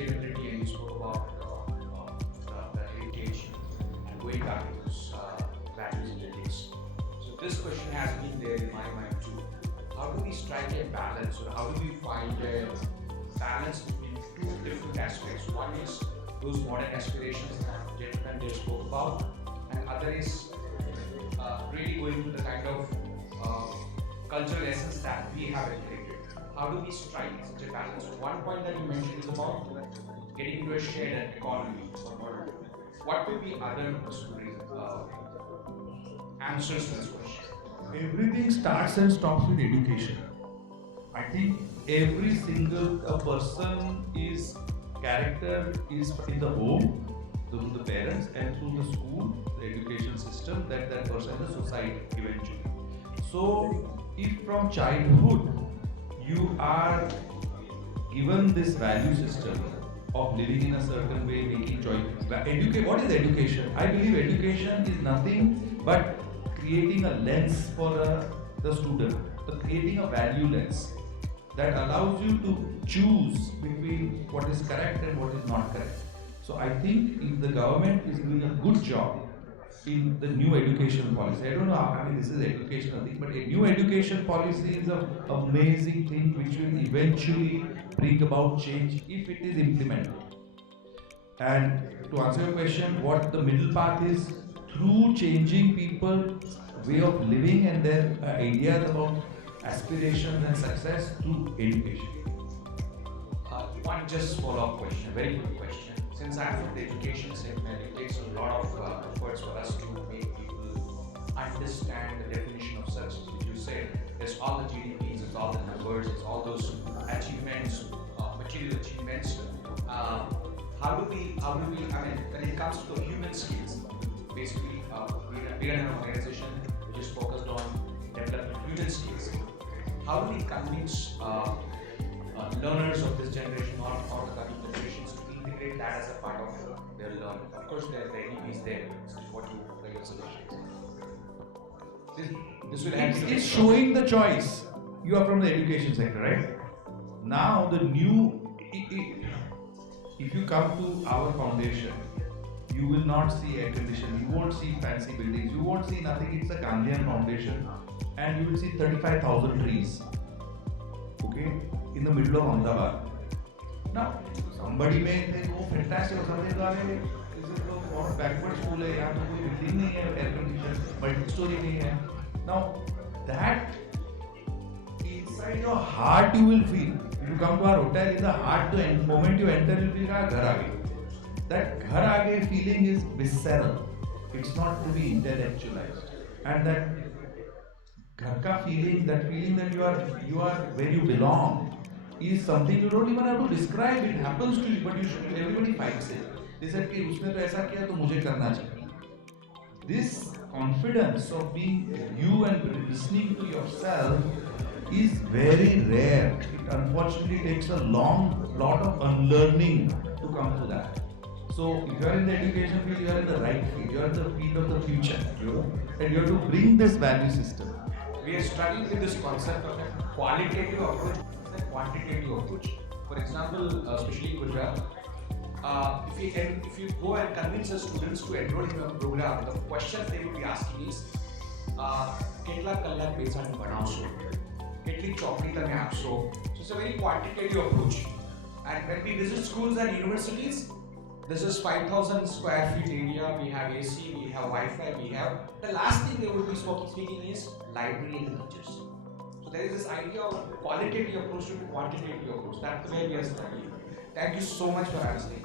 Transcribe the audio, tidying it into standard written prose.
sustainability and you spoke about the heritage and going back to those values and ethics. So this question has been there in my mind too. How do we strike a balance, or how do we find a balance between two different aspects? One is those modern aspirations that gentlemen just spoke about, and other is really going to the kind of cultural essence that we have inherited. How do we strike such a balance? One point that you mentioned is about getting into a shared economy or model. What will be other answers to this question? Everything starts and stops with education. I think every single person is character is in the home, through the parents, and through the school, the education system, that person, the society eventually. So, if from childhood you are given this value system of living in a certain way, making choice, what is education? I believe education is nothing but creating a lens for the student, creating a value lens that allows you to choose between what is correct and what is not correct. So I think if the government is doing a good job in the new education policy, I don't know how, this is educational thing, but a new education policy is an amazing thing which will eventually bring about change if it is implemented. And to answer your question, what the middle path is, through changing people's way of living and their ideas about aspirations and success through education. One just follow-up question, very good question. Since I'm from the education segment, it takes a lot of efforts for us to make people understand the definition of success. Which you said, there's all the GDPs, it's all the numbers, it's all those achievements, material achievements. How do we, when it comes to the human skills, basically, we are an organization which is focused on developing human skills. How do we convince learners of this generation or the coming generations to integrate that as a part of their learning? Of course, the NEP is there. This is what your suggestion is. This will help. It's showing the choice. You are from the education sector, right? Now the new, if you come to our foundation, you will not see air conditioning, you won't see fancy buildings, you won't see nothing. It's a Gandhian foundation, and you will see 35,000 trees. Okay, in the middle of Ahmedabad. Now, somebody may think, oh, fantastic, or something, this is a backward school, here तो कोई building नहीं है, air conditioned, multi-story नहीं है. Now, that inside your heart you will feel. If you come to our hotel, in the heart, the moment you enter, you will feel ghar aa gaye. That ghar aa gaye feeling is visceral. It's not to be intellectualized. And that ghar ka feeling, that you are where you belong, is something you don't even have to describe. It happens to you, but everybody fights it. They said कि उसने तो ऐसा किया तो मुझे करना चाहिए. This confidence of being you and listening to yourself is very rare. It unfortunately takes a lot of unlearning to come to that. So if you are in the education field, you are in the right field. You are in the field of the future, and you have to bring this value system. We are struggling with this concept of a qualitative approach and a quantitative approach. For example, especially in Gujarat, if you go and convince the students to enroll in a program, the questions they will be asking is, કેટલા કલાક બેસાડીને ભણાવશો, કેટલી ચોપડી તમે આપશો. So it's a very quantitative approach. And when we visit schools and universities, this is 5,000 square feet area, we have AC, we have Wi-Fi, we have... The last thing they would be speaking is library and teachers. So there is this idea of qualitative approach to quantitative approach. That's the way we are studying. Thank you so much for answering.